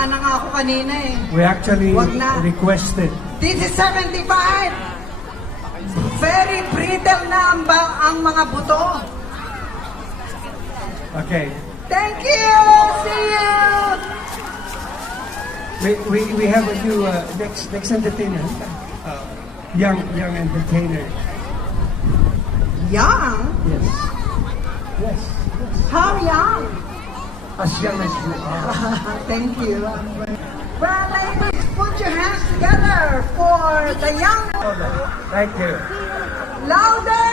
Tumaba na nga ako kanina eh. We actually Wag na. requested. This is 75! Very brittle na ang mga buto. Okay. Thank you! See you! We have a new next entertainer. Young entertainer. Young? Yes. Yes. How young? As young as you are. Thank you. Well, ladies, put your hands together for the young. Right here. Louder!